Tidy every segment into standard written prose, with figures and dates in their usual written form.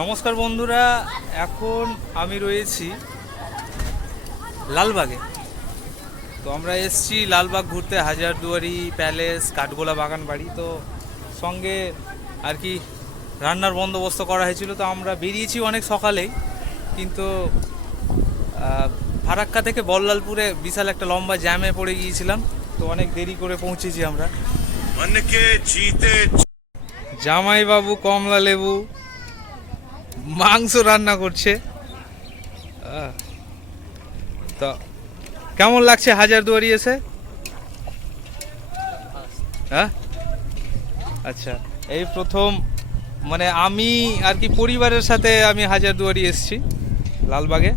নমস্কার বন্ধুরা, এখন আমি রয়েছি লালবাগে। তো আমরা এসেছি লালবাগ ঘুরতে, হাজারদুয়ারি প্যালেস, কাঠগোলা বাগান বাড়ি। তো সঙ্গে আর কি রান্নার বন্দোবস্ত করা হয়েছিল। তো আমরা বেরিয়েছি অনেক সকালেই, কিন্তু ফারাক্কা থেকে বল্লালপুরে বিশাল একটা লম্বা জ্যামে পড়ে গিয়েছিলাম। তো অনেক দেরি করে পৌঁছেছি আমরা। জামাইবাবু কমলা লেবু মাংস রান্না করছে। তো কেমন লাগছে হাজারদুয়ারি এসে? হ্যাঁ, আচ্ছা, এই প্রথম মানে আমি আর কি পরিবারের সাথে আমি হাজারদুয়ারি এসেছি লালবাগে।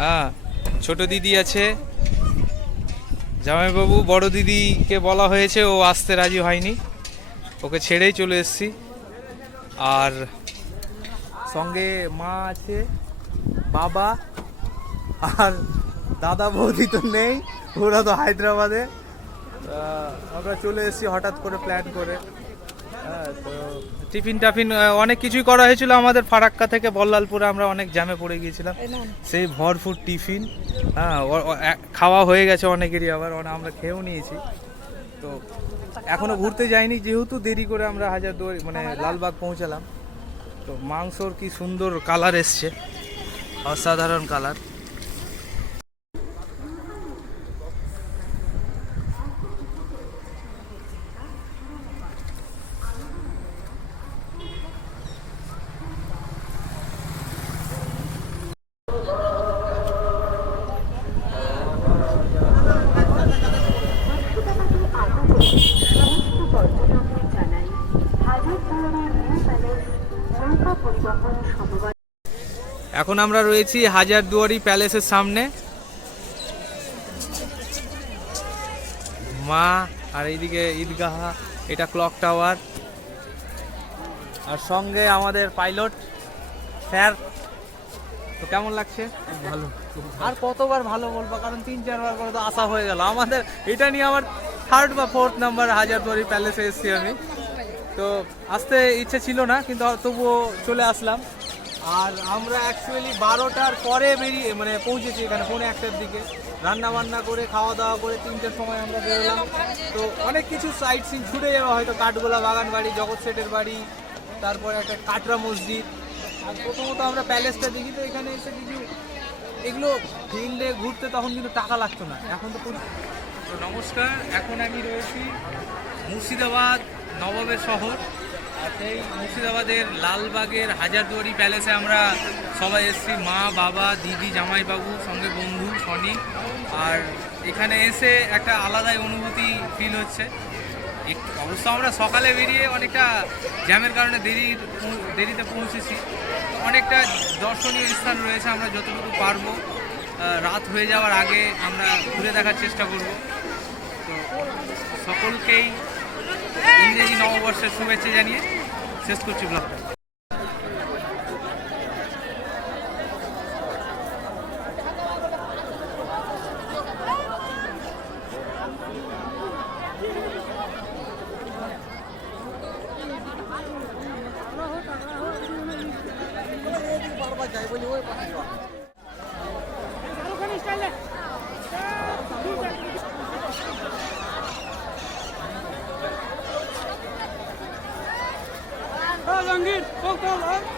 হ্যাঁ, ছোট দিদি আছে, জামাইবাবু, বড় দিদিকে বলা হয়েছে, ও আসতে রাজি হয়নি, ওকে ছেড়েই চলে এসেছি। আর সঙ্গে মা আছে, বাবা আর দাদা বৌদি তো নেই, ওরা তো হায়দ্রাবাদে। আমরা চলে এসেছি হঠাৎ করে প্ল্যান করে। হ্যাঁ, তো টিফিন টাফিন অনেক কিছুই করা হয়েছিল আমাদের। ফারাক্কা থেকে বল্লালপুরে আমরা অনেক জ্যামে পড়ে গিয়েছিলাম, সেই ভরপুর টিফিন। হ্যাঁ, খাওয়া হয়ে গেছে অনেকেরই, আবার আমরা খেয়েও নিয়েছি। তো এখনো ঘুরতে যাইনি, যেহেতু দেরি করে আমরা হাজারদুয়ারি মানে লালবাগ পৌঁছালাম। তো মাংসর কি সুন্দর কালার এসছে, অসাধারণ কালার। এখন আমরা রয়েছি হাজারদুয়ারি প্যালেসের সামনে। মা আর এইদিকে ঈদগাহ, এটা ক্লক টাওয়ার, আর সঙ্গে আমাদের পাইলট স্যার। তো কেমন লাগছে? ভালো। আর কতবার ভালো বলবো, কারণ 3-4 বার করে তো আসা হয়ে গেল আমাদের। এটা নিয়ে আমার 3rd বা 4th নাম্বার হাজারদুয়ারি প্যালেসে এসেছি আমি। তো আসতে ইচ্ছে ছিল না, কিন্তু তবুও চলে আসলাম। আর আমরা অ্যাকচুয়ালি 12টার পরে বেরিয়ে মানে পৌঁছেছি এখানে 1:45-1টার দিকে। রান্না বান্না করে খাওয়া দাওয়া করে 3টের সময় আমরা বেরোলাম। তো অনেক কিছু সাইট সিন ছুটে যাওয়া, হয়তো কাঠগোলা বাগান বাড়ি, জগৎ সেটের বাড়ি, তারপরে একটা কাটরা মসজিদ। আর প্রথমত আমরা প্যালেসটা দেখি। তো এখানে এসে কিছু এগুলো ফিল্ডে ঘুরতে তখন কিন্তু টাকা লাগতো না, এখন তো। তো নমস্কার, এখন আমি রয়েছি মুর্শিদাবাদ, নবাবের শহর। আর সেই মুর্শিদাবাদের লালবাগের হাজারদুয়ারি প্যালেসে আমরা সবাই এসেছি, মা, বাবা, দিদি, জামাইবাবু, সঙ্গে বন্ধু সনি। আর এখানে এসে একটা আলাদাই অনুভূতি ফিল হচ্ছে। অবশ্য আমরা সকালে বেরিয়ে অনেকটা জ্যামের কারণে দেরিতে পৌঁছেছি। অনেকটা দর্শনীয় স্থান রয়েছে, আমরা যতটুকু পারবো রাত হয়ে যাওয়ার আগে আমরা ঘুরে দেখার চেষ্টা করব। তো সকলকেই ইংরেজি নববর্ষের শুভেচ্ছা জানিয়ে শেষ করছি ব্লগটা। Langir, kom.